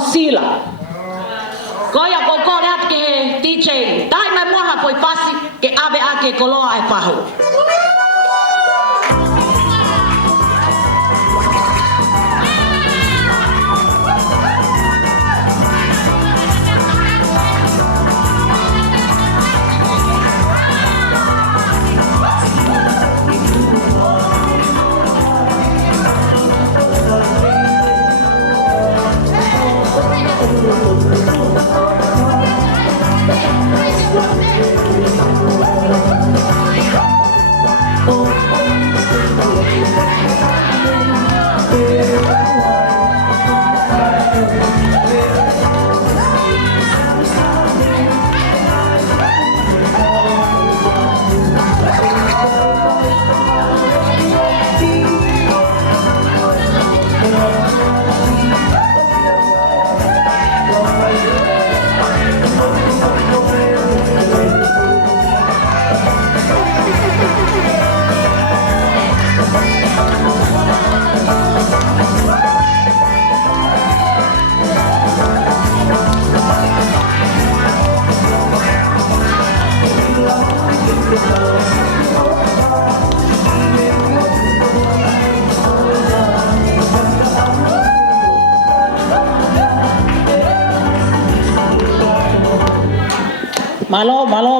no sila. Koia ko koreat ke DJ. Tai mai moha koi pasi ke ave ake koloa e pahu.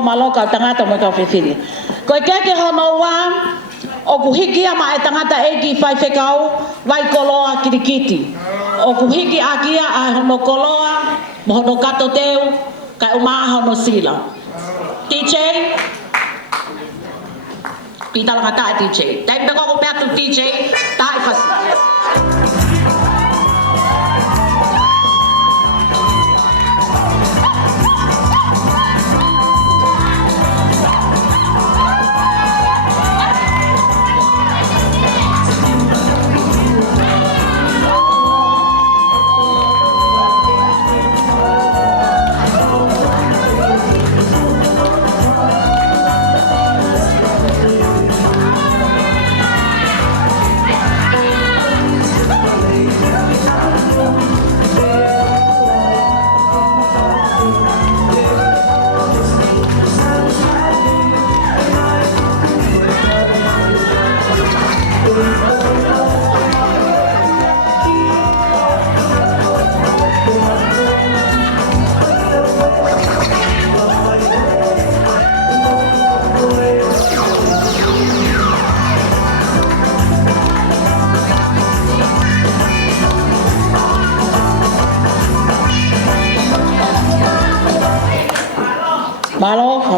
Malo ka tangata mo ka fifili. Ko ke hono wa o ku hiki ama e tangata e ki fai fekau vai koloa kirikiti. O ku hiki akia a hono koloa mo hono kato teu ka uma hono sila. DJ Pita la kata DJ. Dai be ko perto DJ tai fasi.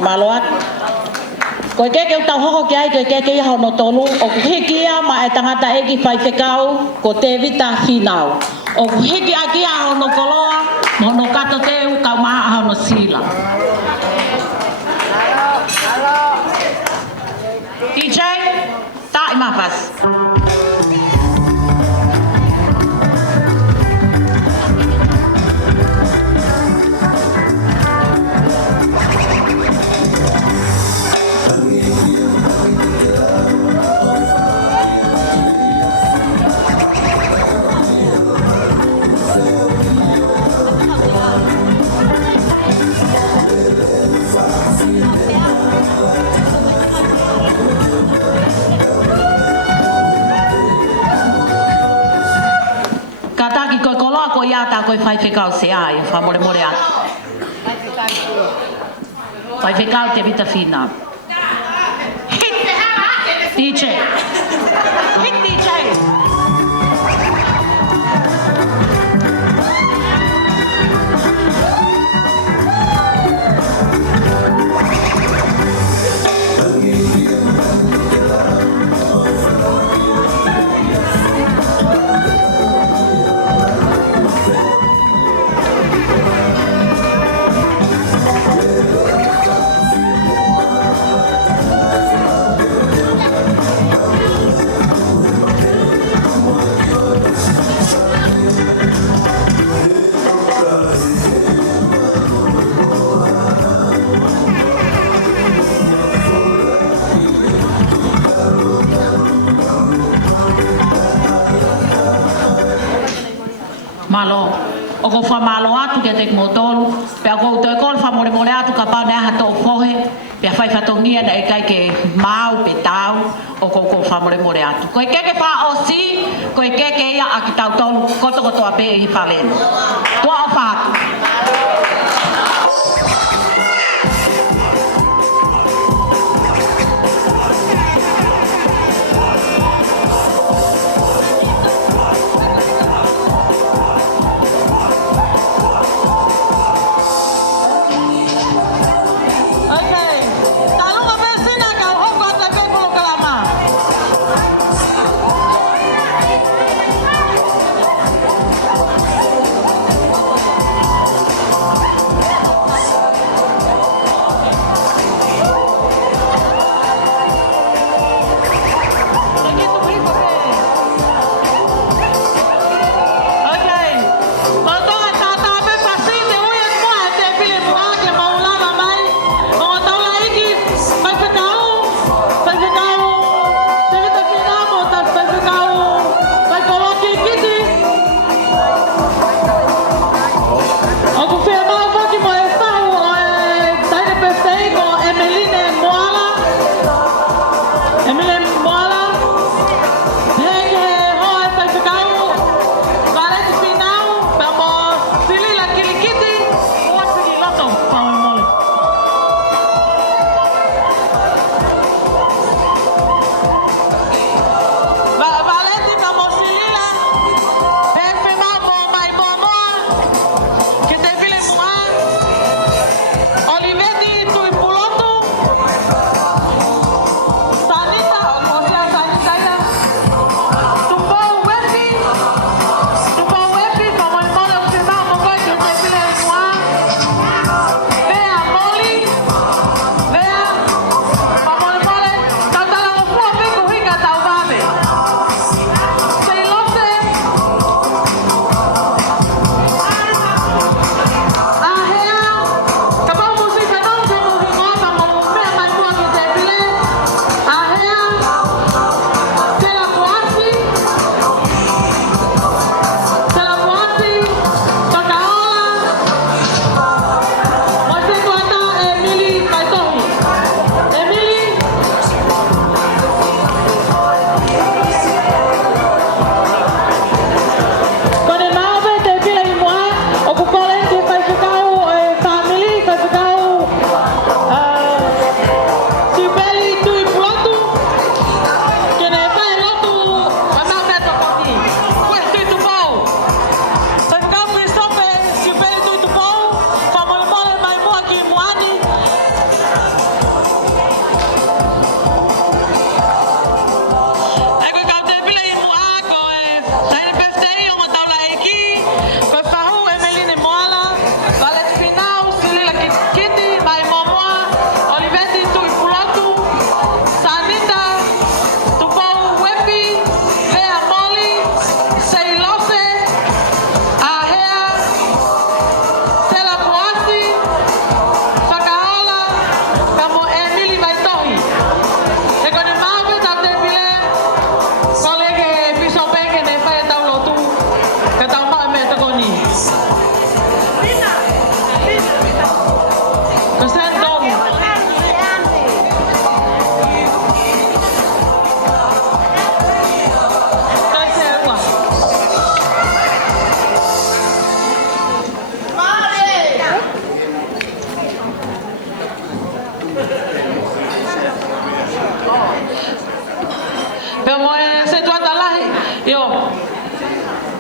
Maloat ko ke tau hoko ki ai ke hono tolu o ku hikia ma e tangata e ki fai fekau ko te vita finau o ku hiki aki a hono koloa mono kato teu ka ma hono sila DJ tai mafas ko ia ta ko fai fekau se ai fa mole a fai fekau te vita fina hit DJ hit DJ Malo o ko whamalo atu ke te kumotolu, pea ko te kol whamore more atu ka pāne aha tō whohe, pea whai whatongia na e kai ke māu pe tau, o ko whamore more atu. Ko e keke wha o si, ko e keke ia a ki tau tolu, koto koto a pe e hi whalenu. Tua o whātu.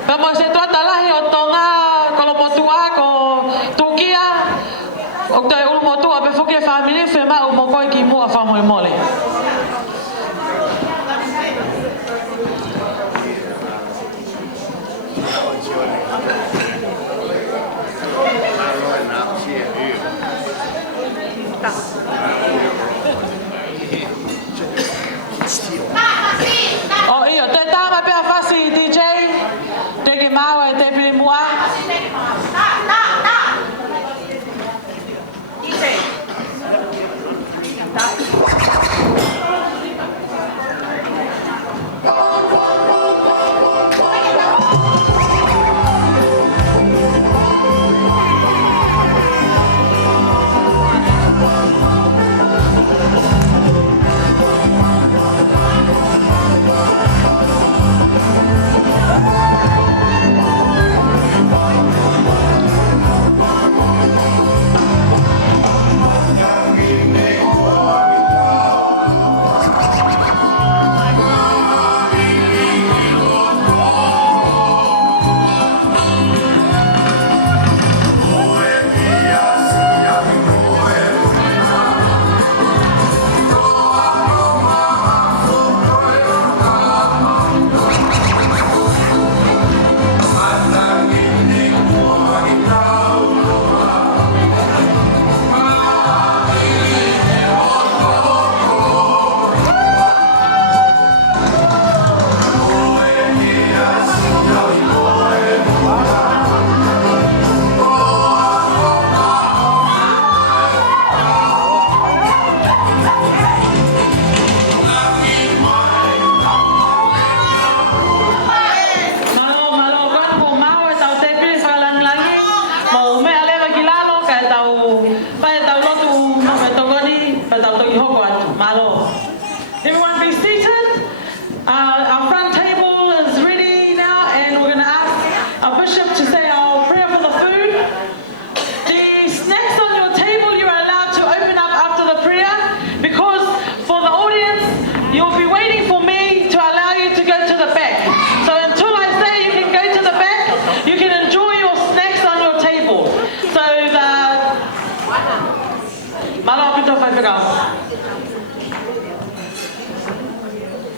Pemo se trata lahi o tonga kolomotua ko tukia o te ulmotua be foke family fe ma o moko ki mo fa mo mole. Oh io te tama pe fasi DJ te que mau e te pili mua DJ our bishop to say our prayer for the food. The snacks on your table you are allowed to open up after the prayer, because for the audience you'll be waiting for me to allow you to go to the back. So until I say you can go to the back, you can enjoy your snacks on your table. So the Malo pito fai pegao.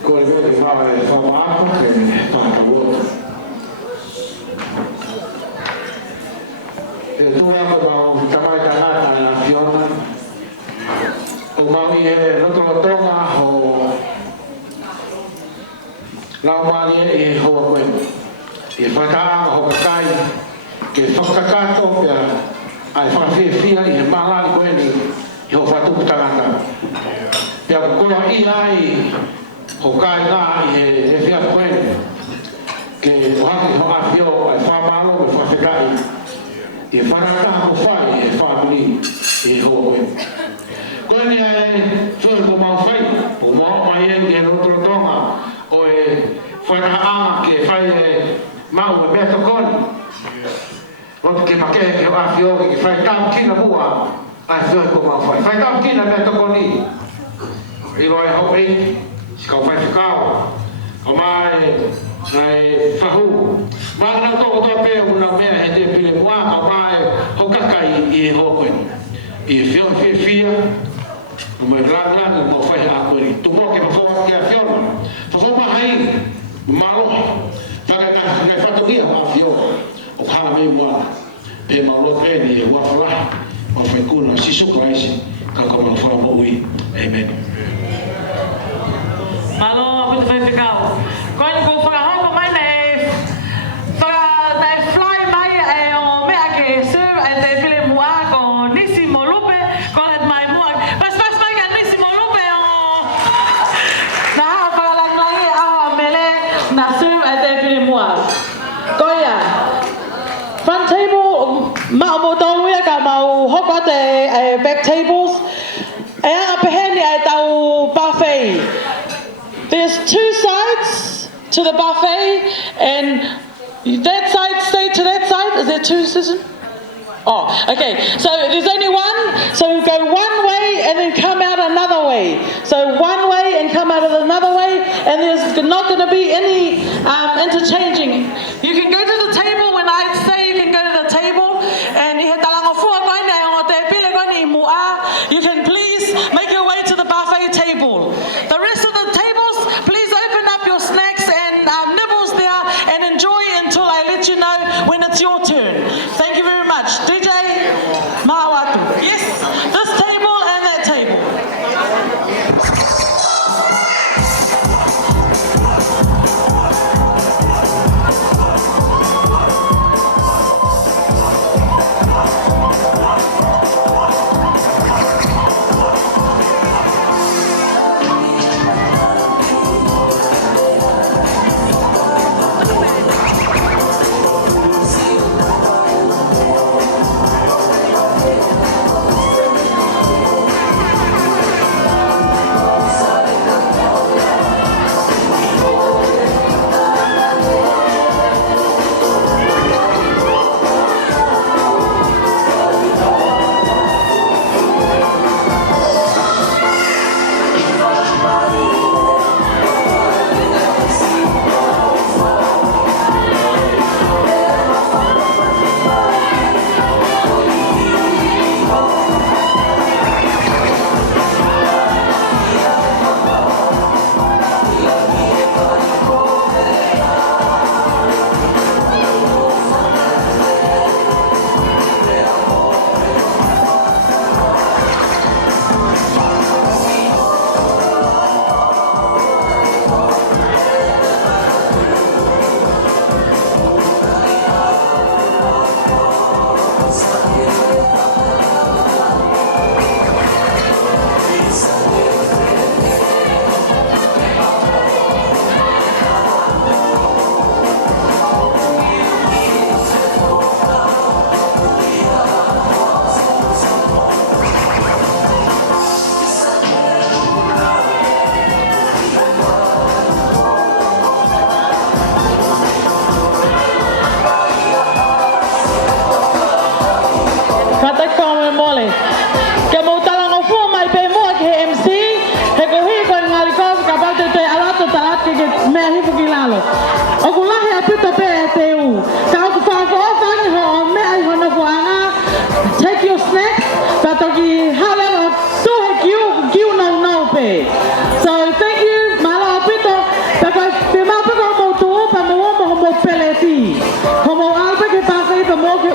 Con il vero fare formato che fa la vuota. E tu avevo un tamanho canata nella fiona, o mami è l'altro tonga o la mani è ho quello. E fa ta ho kai che fa caccato per ai fa fia e malali quelli. Ho fatto tutta la casa. Per quello ai ho caricato e via quello che ho affio e fa malo e fa fregare e fa la fai e fa lì e ho quelli sono come fai come mai è l'altro toma o fa la che fai mau e metto con che ma che ho affio che fai tanto che la bua affio come fai tanto che la metto con lì e lo ho si kau fai whakao, o mai nei whahu. Mana tō toa pēr una mea he te pile mua, o mai ho kakai i e hōkoe. I e whio whia, o mai ranga mo whai a koe. Tu mō ke whakawa ki a whiona. Whakawa mahai, malohi. Whaka ngai whatokia ma whio, o kala me mua. Pe maulua pēni e wawhalahi, ma whai kuna sisuka isi, kako ma whakama ui. Amen. Malo aku tu fai pegao. Kau ni kau whakahongo mai nei fly mai e o mea ke serve e te pile mua ko nisi mo lupe ko et mai mua. Pas mai ka nisi mo lupe o na whakalangangi awa mele na serve e te pile mua. Kau ia front table ma mo tolu ia ka mau hoko te back tables. E anga peheni ai tau buffet. There's two sides to the buffet, and that side stay to that side. Is there two, Susan? Oh, okay. So there's only one. So we go one way and then come out another way. So one way and come out of another way, and there's not going to be any interchanging. You can go to the table when I say you can go to the table, and you can please make your way to the buffet table. The rest of the tables, please open up your snacks and nibbles there and enjoy until I let you know when it's your turn. Thank you very much. DJ Mahawatu. Yes, this table and that table. Patoki halema so kiu no pe. So thank you malo pito because pima piko mo tu pa mo peleti. Como alpe que pasa y mo que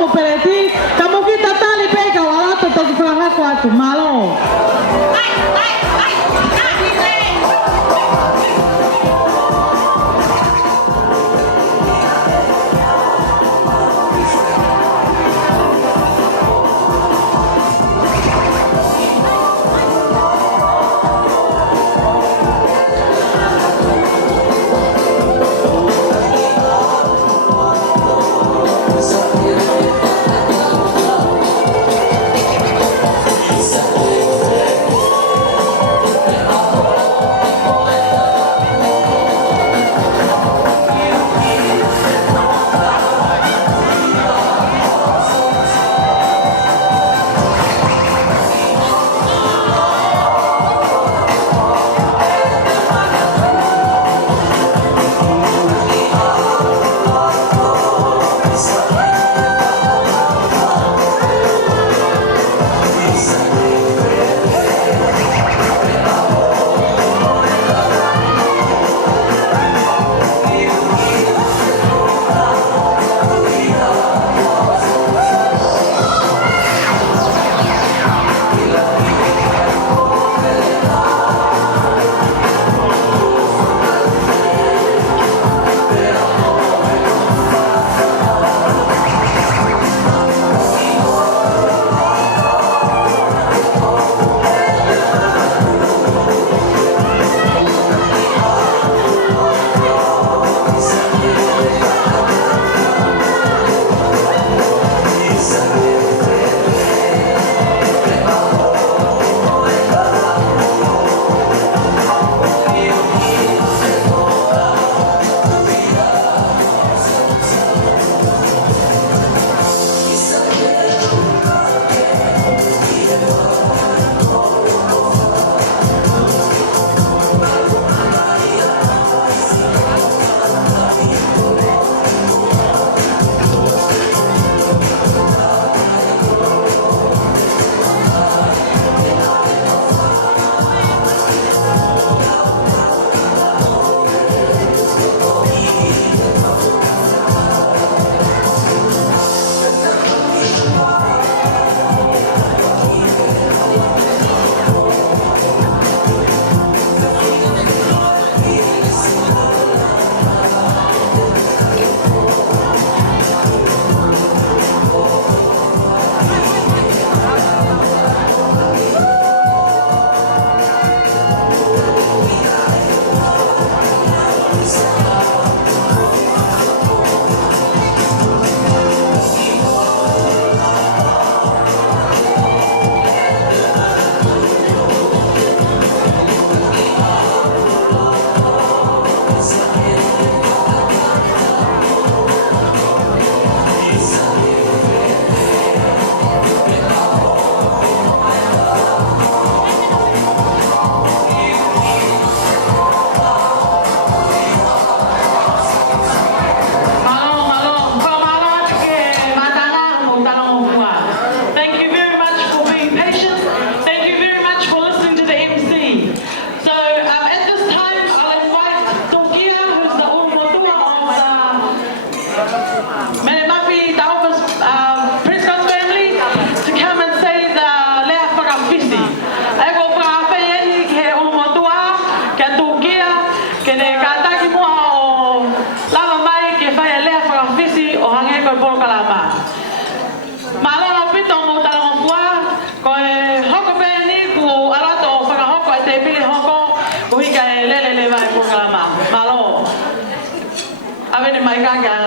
mo peleti, kamo kita tali pe ka wala to franga kwatu malo. Hãy subscribe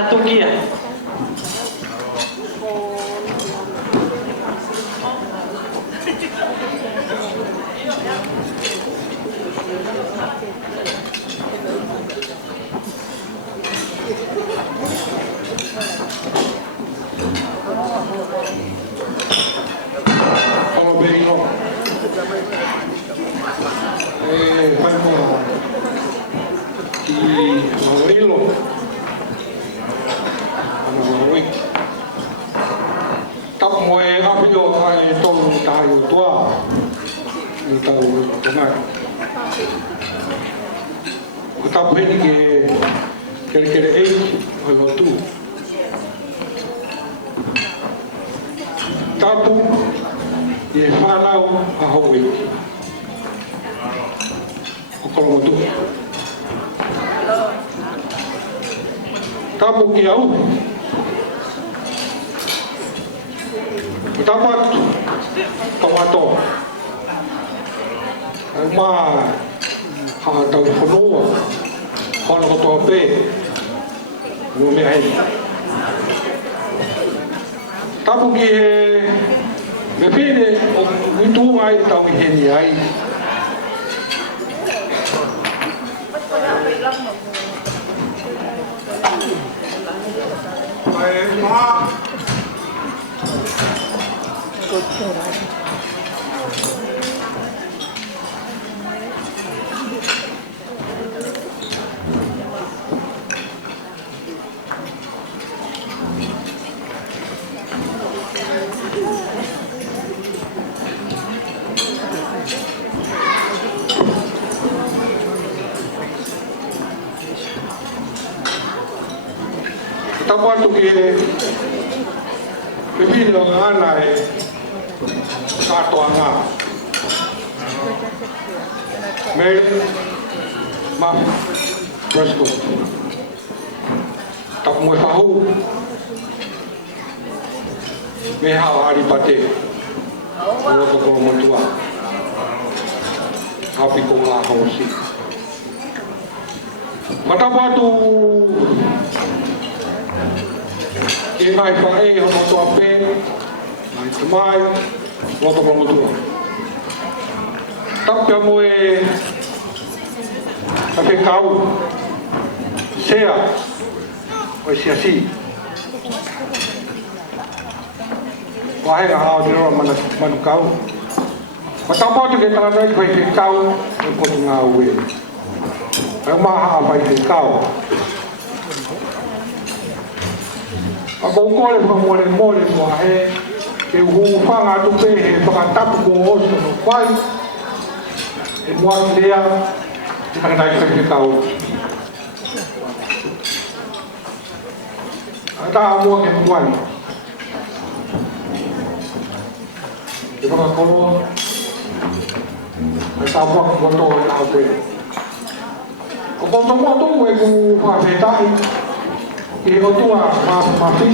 cho kênh Ghiền Mì Gõ để không bỏ lỡ yo ai tonu tai o toa. Ni tau tonga. Ko tapu heni kere ei o lotu. Tapu e whanau a hoi. O kolomotu. Tapu ki au. Tapu atu. Kawato. Ai ma ha tau whanua. Hono ko toa pē. Nua mea hei. Tapu ki me pene o witu ai tau ki heni ai. Ai ma tapu atu ki pepino ana e katoa ngā. Mary ma Bresco. Tapu moe whahu. Me hao hari pate. Ua kokoro motua. Hapi ko ngā hausi. Matapu atu e ngai whae hono toa pē, ngai te mai, roto motua. Tapia moe a te kau, sea, o sia si. Wahenga hao te roa manu kau. Matapotu ke tānai whai te kau, e potu ngā ue. Ai maha whai te kau. A kōkore whamore more mua he, e uwhanga tupe he whakatapu ko osu no whai, e mua ki lea, e whakanai whai te kau. A tā mua ke muani. E whakakoroa, e tā mua ki koto e nā koe. Ko koto mua tōku e ku whawhetai, e otua mawhi,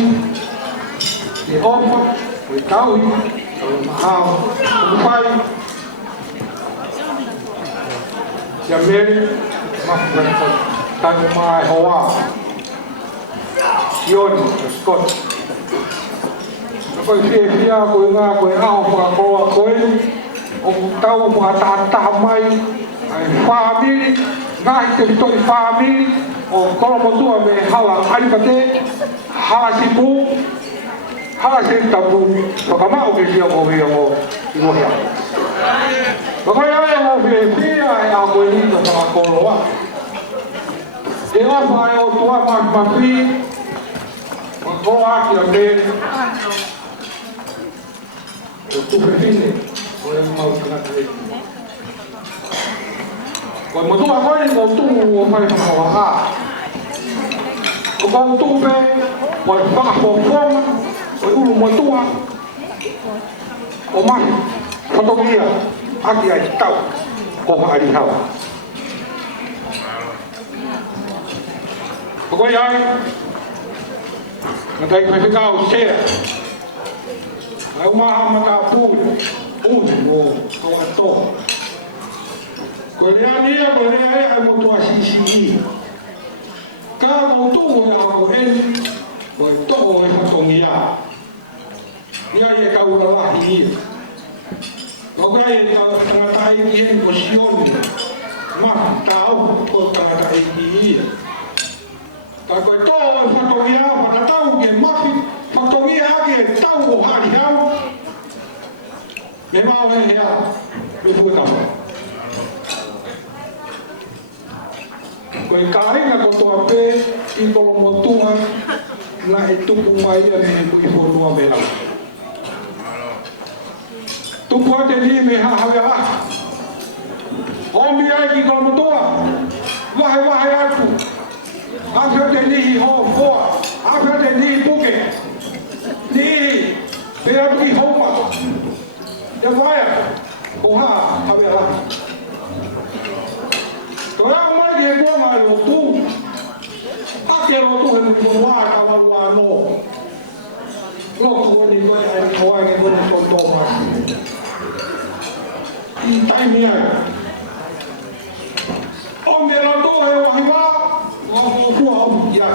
e opa, e tauhi, e mahao, e whai, ia meri, mawhi, tanu mai hoa, Sioni, Scott. Koe whia, koe ngā, koe ao whakakoa koe, o tau whakataha mai, ai whamiri, ngahi te vitoi whamiri, o kolomotua me hala aripate, hala sipu, hala sentapu, whakamau ke sia o hea o iwohea. Wakai ai o whia e a koe hita whakakoloa. E awha e o tua mawhi, wakoa ki a meri, o tupe fine, o e mau tangata e. Koe motua koe ni kau tungu o whai whakawaha. Ko kau tupe, koe whakawhonga, koe ulu motua, o mahi, whatokia, aki ai tau, ko haari hawa. Ko koe ai, nga tai koe whikau sea, ai umaha mata pūri, o kau atoa. Koe rea nia, koe rea e ai motua sisi. Ka mautungo e ako eni, koe toho e whatongia. Nia e kaura lahi ia. Koe e tangata e ki eni ko Sioni. Ma, tau ko tangata e ki ia. Ka koe toho e whatongia, whanatau ke mafi, whatongia ake e tau o hari hau. Me mau he hea, me puetawa. Koe kāringa ko toa pē, i tolo motua, na e tuku mai ane e kui whonua me lau. tupu te ni me hawe ha. Omi ai ki kono motoa. Wahe atu. Awhia te nihi ho foa. Awhia te nihi puke. Nihi pe atu ki homa. Te waia. Ko ha hawe ha. Toa mai ki he kua mai lo tu. Ake lo tu he mui kua ka wakua no. Loko koni koi ai kua ke koni koto masi. I taimi ai. O me lo tu he wahi wā. O kua o ia.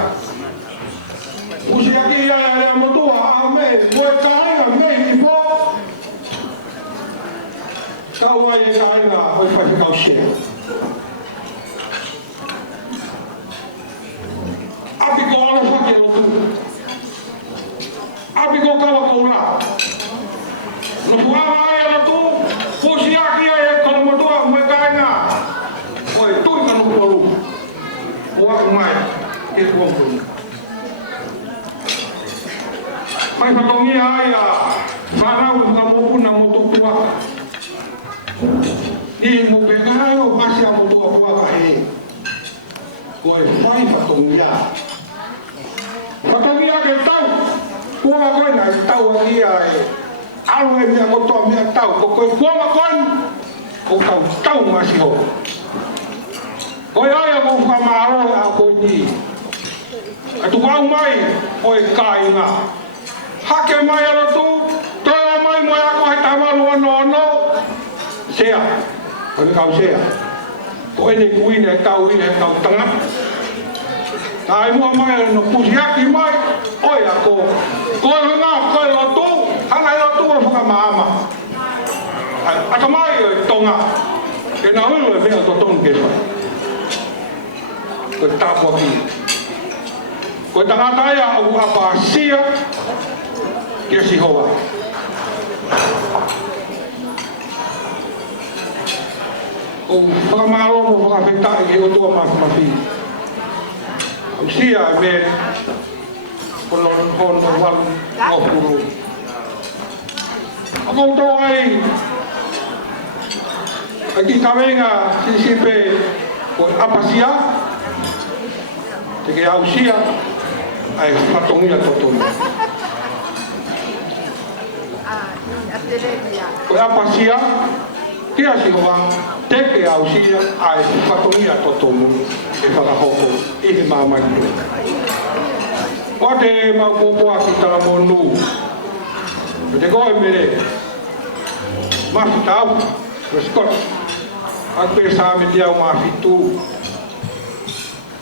Usi aki ia e rea motua a me. Moe kāinga me i pō. Kau ai e kāinga hoi whakikau shea. Api ko ala whake lo tu. Api ko kawa koura. No puama ai ala tu. Pusi aki ai e kono motua moe kāinga. Oi, tui ka nuku alu. Oa mai, e kuampuni. Mai whakongia ai a whanau ka mopuna mototua. Ni mo pengai o pasi a mototua ka he. Koe whai whakongia. Whakongia ke tau. Kua koe nai tau a ia e. Alo e mea kotoa mea tau. Ko koe kua koe. Ko tau masi ho. Koe aia ko whamaro a koe ni. Atu wau mai, oe kāinga. Hake mai ala tu, toa mai moe ako he tamalu ano. Sea, koe kau sea. Koe ne kuine e kau ine e kau tangat. Ai mua mai no pusiaki mai, oe ako. Koe hunga, koe lo tu, hanga lo tu o whakamaama. Ata mai oe tonga. Ke na ulu e mea to tonu ke whai. Koe tāpua ki. Koe tangata ia au apa sia kia si hoa. O whakamaro mo whakawhetai ke o tua mawhamafi. Au sia e me kono hono walu ngopuru. Ako tō ai ki kawenga sisipe koe apasia. Te ke au sia, ai whatongia totonu. Koe apasia, kia si hoa, te ke au sia, ai whatongia totonu. E whakahoko, i he māmai. O te maukopua ki tala monu. Te koe mere, mafi tau, Scott. Ak pesa me te au mafi tū.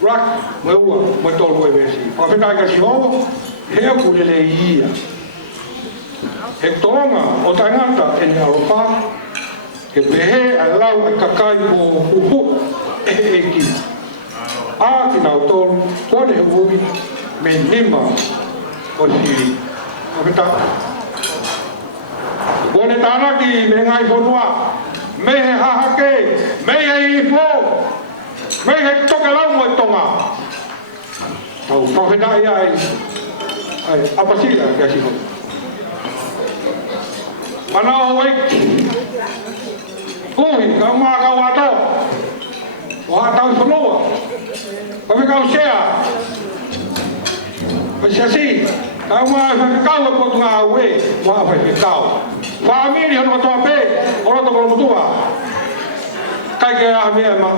Rak, me ua, me tolu e vesi. Whawhetai ka si hoa, hea kulele ia. He tonga o tangata e ne aropa, he pehe a lau e kakai po huhu e ki. A ki nau tolu, kone he ui, me nima o si whawhetai. Kone tānaki me ngai whonua, me he hahake, me he ifo, me he toke lau mo e tonga. Tau whawhetai ai apasila kia si hoi. Mana o eki. Uhi, ka maa kau ato. O atau whanua. Kami kau sea. Pasiasi. Kau maa whakakau e potu ngā ue. Waa whakakau. Whaamiri hano katoa pe. Oroto kolo mutua. Kai ke a mea ma.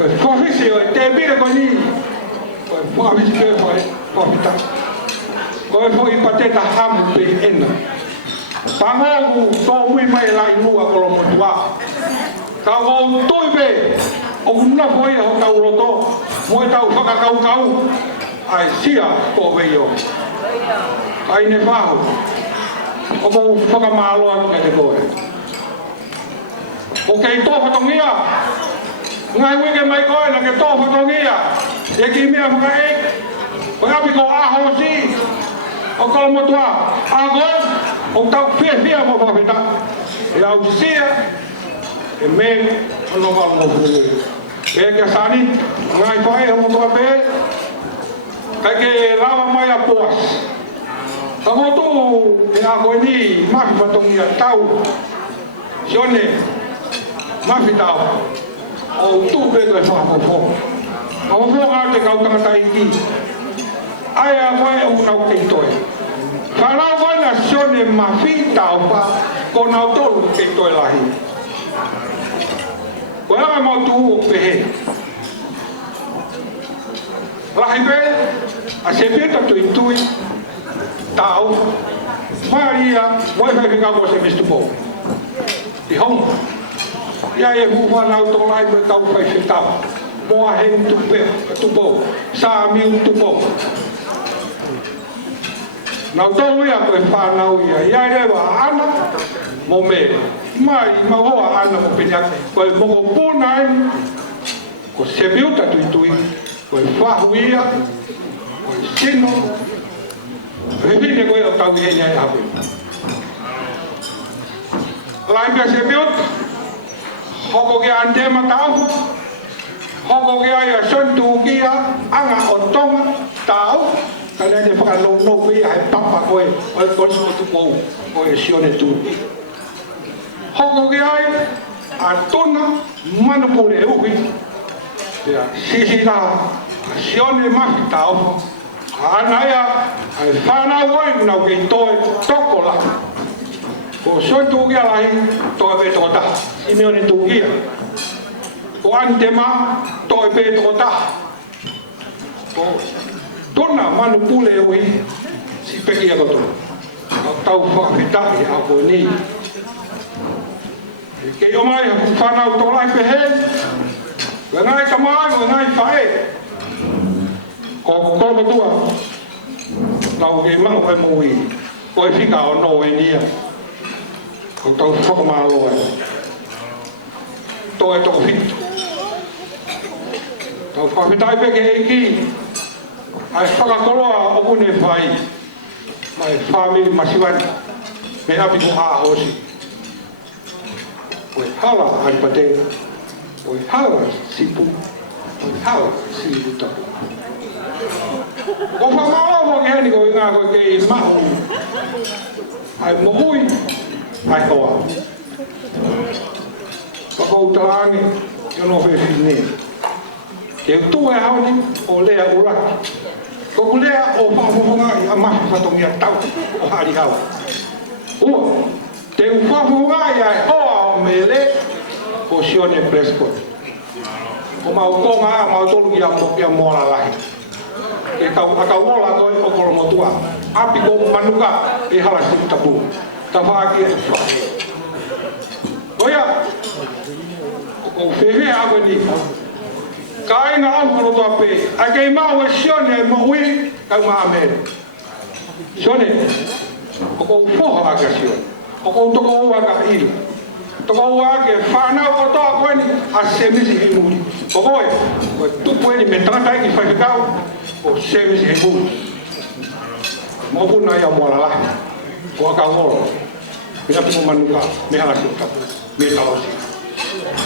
Whawhisi o e te mire ko ni. Whawhisi ke whawhita. Koe fo i pateta hamu pe ena. Pangogu tō mui mai lai nua kolo motua. Ka o toibe o unafo ia ho tau roto. Moe tau whakakau. Ai sia tō veio. Ai ne whaho. O mo whakamaloa ka te koe. O kei tō whatongia. Ngai wike mai koe na ke tō whatongia. E ki mea whakae. Koe api ko aho si. O kolo motua. Agoe. O tau whia mo whawhita. E au sia, e me, ano wā mo hulu. E kia sani, ngai whae ho mo toka pē, kai ke lawa mai a poas. Pangoto ya ko ni mafi patongi ya tau. Sione mafi tau. O tu be ko fa ko. O fo ga te kau tanga tai ki. Aya ko e una ke toi. Kana ko na sione mafi tau pa ko na to ke toi lahi. Ko ya ma tu pe he. Lahi be a se be ta tui tau Maria vai vai ka ko se mistu po di hong ya e hu wa na to lai be ka fa se tau mo a he tu po sa mi tu po na to ya ko fa na ya re wa ana mo me mai ma ho ana mo pe ya ko mo ko na ko se biu ta tui ko fa huia ko sino Repite ko yung tawin niya ako. Lain biasa biut, hoko kaya ande matau, hoko kaya ya sentuh kaya anga ontong tau, karena dia pakai long kaya hai papa koe, oi kau semua tu koe sione tu. Hoko kaya antona mana boleh ubi, ya sisi lah sione masih tau. Anaya ai whanau wai nau kei toi toko la. Ko soi tūkia lahi toi pe toko taha. I meo ne tūkia. Ko ante ma toi pe toko taha. Ko tona manu pule ui si peki ako tō. Au tau whakitahi a koe ni. Kei o mai whanau tō lai pe he. Koe ngai kamai, koe ngai whae. Ko ko tua lau ke mau ai mui ko fika o no e nia ko tau foko malo ai to e to fit tau fa fitai pe ke ki ai faka koloa o kune fai mai family masiwan me api ko ha hosi ko hala ai pate ko hala sipu ko hala sipu tapu Ko whamao mo ke hani ko i ngā koe kei mahu. Ai mohui, ai hoa. Whakau talangi, i ono whewhi ne. Ke tu e hauni o lea uraki. Ko ku lea o whafuhunga i a mahu whatongi a tau o hari hawa. Ua, te whafuhunga i ai hoa o me le o Sione Prescott. Ko mau konga a mau tolu ki a mola lahi. E kau ola koe o kolo motua. Api ko manuka e hala si tapu. Ta whaaki e wha. Koia, ko whewe a koe ni. Ka inga au kolo toa pe. A kei mau e Sione e mohui kau maa mere. Sione, o ko upoha a ka Sione. O ko toko ua ka ilu. Toko ua ke whanau o toa koe ni a semisi i muri. O koe, koe tupu e ni me tangatai ki whaikau. O semis e bulu. Mo puna ia moala lahi. Ko aka oro. Mina piku manuka. Me hala si utapu. Me talosi.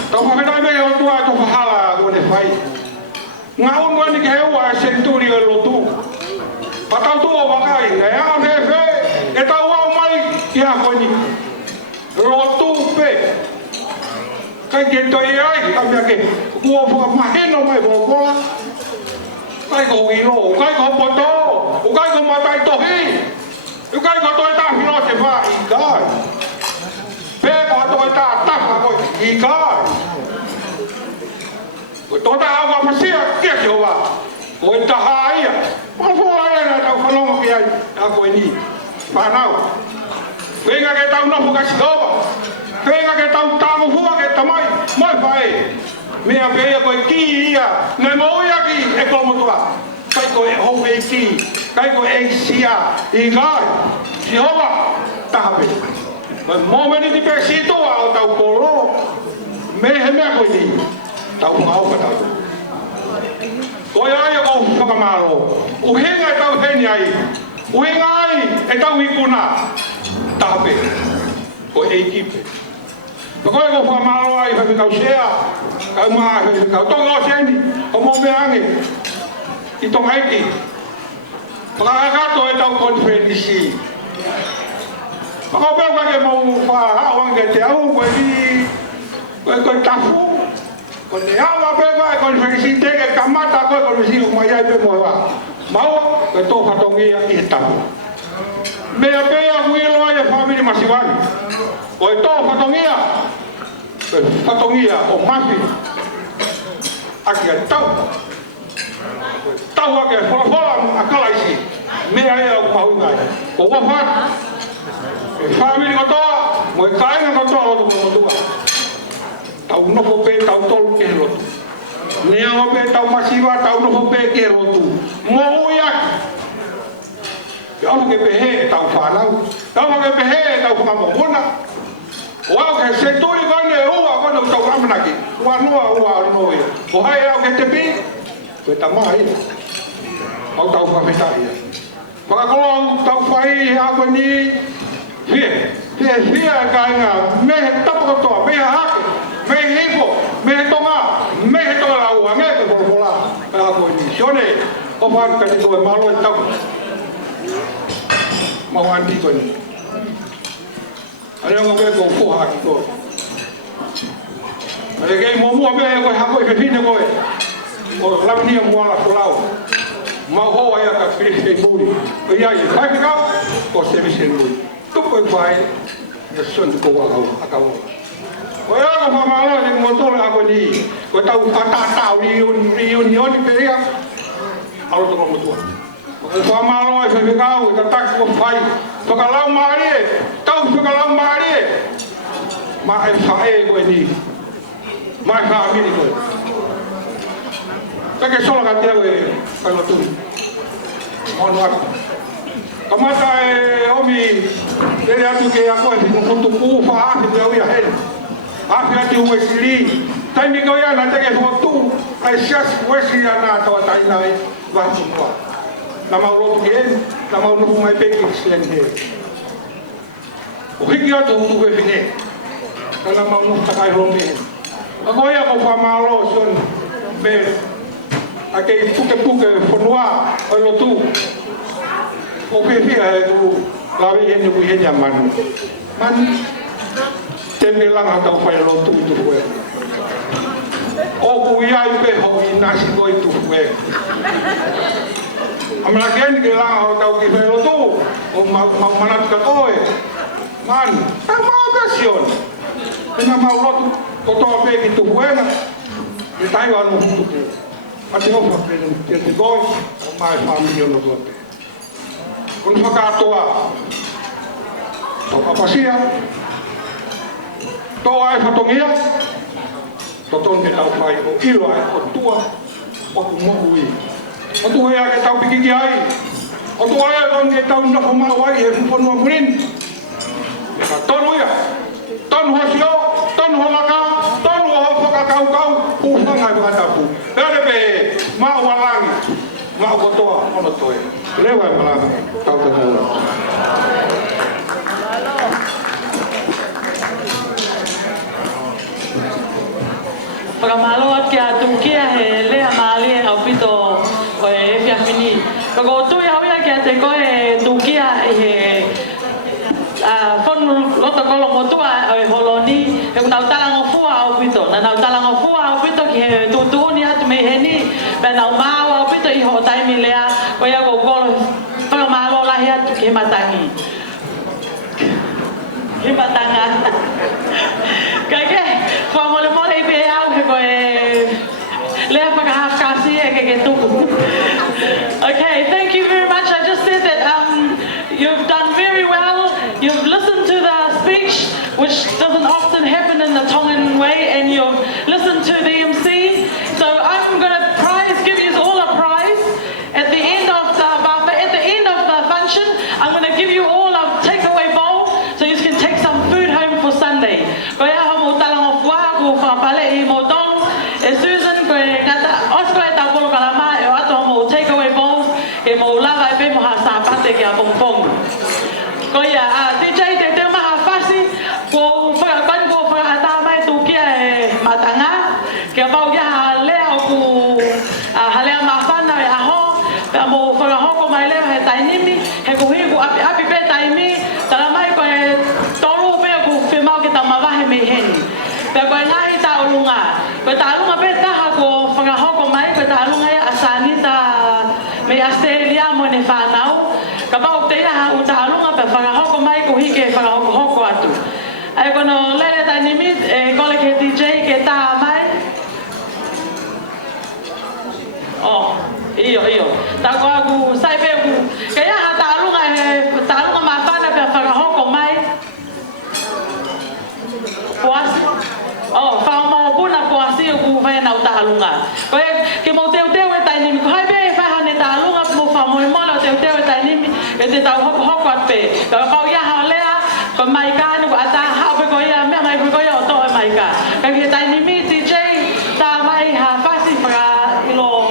Tau whaketai me o tua e to whahala o ne whai. Ngā unua ni ke heua e senturi o lotu. Patau tu o wakai. E a me whe. E tau au mai ki a koe ni. Lotu pe. Kai ke toi ai. Kamia ke. Kua whakamaheno mai wokola. Kai ko ilo, kai ko poto, kai ko matai tohi, kai ko toi ta hino se va ikai. Pe ko toi ta ko ikai. Ko toi ta awa masia ke se wa. Ko ta haia. Ma fo ai na ta falongo ki ai a ko ni. Panau. Venga ke ta no fuka sigoba. Venga ke ta ta mo fuka ke tamai, mai pai. Mea pea koe ki ia, nei mo ia ki e komotua. Kai koe hou e ki, kai koe e sia, i kai. Si hoa, tahape. Koe momeni ti pe situa o tau koro, mehe mea koe ni. Tau ngau ka tau. Koe ai o kou whakamaro. Uhinga e tau heni ai. Uhinga ai e tau ikuna. Tahape. Koe e kipe. Koe ko whamaro ai whawe kau sea. Kau maa whawe kau tonga o sendi. O mo me ange. I tonga eki. Pakakato e tau konferensi. Ako ba ka mo pa awang ke te au ko di ko tafu ko ne awa ba ko felicite ke kamata ko si o mai pe mo wa mau ko to fatongi i tafu me a wilo ya family masiwan ko to fatongi o mafi aki tau ke fola akala isi me ai ko ngai ko wa fa family ko to mo kai ko to lo to tau no ko pe tau tol ke lo ne o pe tau masiwa tau no ko pe ke lo tu mo ya ya ke pe he tau fa na tau ke pe he tau fa mo bona wa ke se tu ni kan e o ko no tau ramna ki wa no ya o hai au ke te pi ko ta mai au tau fa fe ta ya maka ko tau fa i a ko ni Fia kainga me tapo to me hake me hipo me tonga me tola u nge ko bola a ko ni sone o fa ka ni ko malo ta ma wan di ko ni ale ngo be ko fo ha ki ko ale ke mo be ko ha ko fe fine ko o la ni mo la fulao ma ho ya ka fi fe buri o ya i fa ka ko se mi se lui tu poi vai ya son ko wa akau o ya ko fa malo ni mo to la ko ni ko tau ta ni ni pe ya alo to mo to ko fa malo e fe ka o ta ko fai to ka la mari tau to ka la mari ma e fa e ko ni ma ka mi ni ko ta ke solo ka te we ka lo tu ono kamata e omi ele atu ke ako e no kuntu ku fa a te ia hel a fia te u esili tai mi ko ia na te ke fotu ai sias wesi ana to tai nai va tuma na ma ro ke na ma no mai pe ki slen he o hiki atu tu ke fine kana ma no ta kai ro me ko ia ko fa ma lo son be ake puke fonua o lo tu o pe fia e tu la vi en ku henya man tene la ta fa lo tu fue o ku ia i pe ho i nasi ko i tu fue amla ken ke la ho ta ki fe lo tu o manat ka oe man ta ma ocasión ena ma lo tu ko to pe ki tu fue na e tai wa no tu ate o fa pe te goi o mai family no to con fakatoa to papasia to ai fatongia to ton ke tau fai o ilo ai o tua o mo ui o tua ia ke tau piki ai o tua ia ton ke tau na foma wai e fu no green ka ton ia ton ho sio ton ho laka ton ho foka kau pu fanga ka tapu ele be ma walangi ma ko toa ono toe lewa mala tau ka mo para malo at kia tukia he le amali au pito ko e fia fini ko tu ya hoya kia te ko e tukia he fon loto ko lo tu e holoni e na tala ngo fua au pito na tala ngo fua au pito ki tu ni at me heni pe na ma au pito I ho tai mi lea ko ya ko para malo la ya ke matangi ke matanga kage ko mole be au ko le pa ka half kasi ke tu okay thank you very much I just said that you've done very well you've listened to the speech which doesn't often happen in the Tongan way and you've listened to the MC so I'm going to give you all a prize at the end of the function I'm going to give you all a takeaway bowl so you can take some food home for Sunday ko ya mo talang of wa ko fa pale I mo don e Susan ko kata osko ta polo kalama e ato mo takeaway bowl e mo lava e be mo ha sa pate ke a pong ko ya DJ te ma ha fasi ko fa kan ko fa ata mai tu kia e matanga ke ba ya le ku hale ma fana e aho pe mo fa ho ko mai le he tainimi he ko hi ko api pe taimi ia utalunga pe whakahoko mai ko hike whakahoko atu. Ai kono lele tani mit kole ke DJ ke tā mai. Oh, iyo. Ta ko aku sai pe ku ke ia talunga ma whana pe whakahoko mai. Puasi. Oh, whakamo puna puasi ku vai na utalunga. Ko ke mo teu e tani mi ko hai pe whahane talunga mo whamoe mola teu e tani mi e te tau hoko at pe. Ka kau ia halea ko mai ka no ata ha pe ko ia me mai ko ia to mai ka. Ka ke tani mi DJ ta mai ha fasi para ilo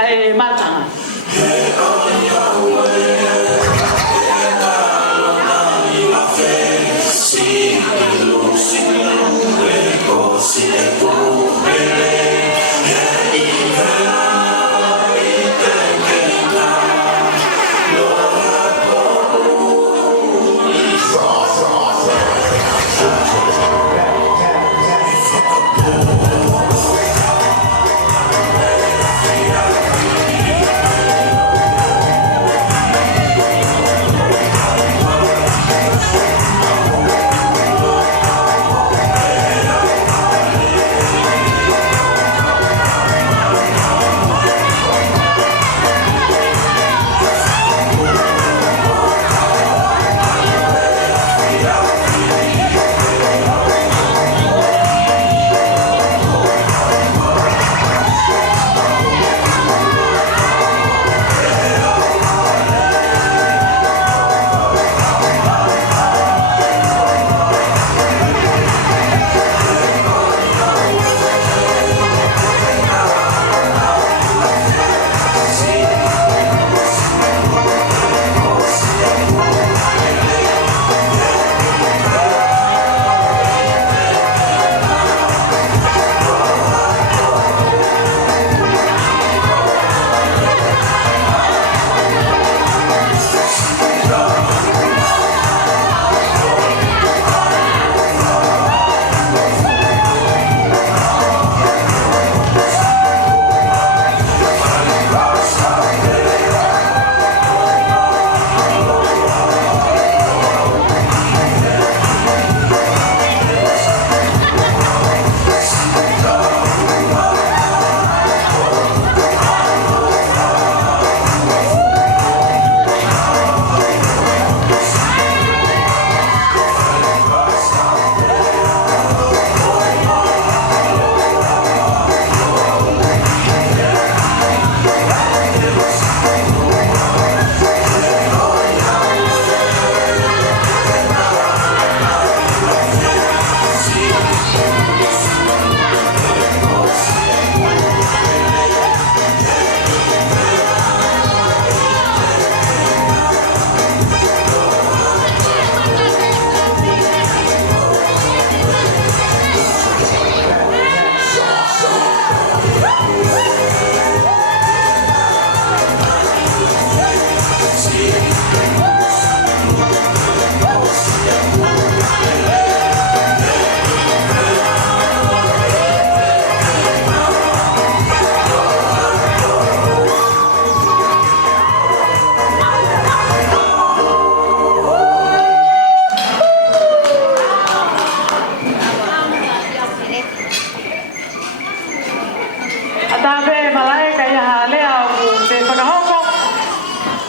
ai matanga.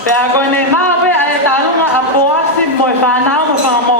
Pe a koe ne mawe a e talunga a poasi mo e whanau mo whanamo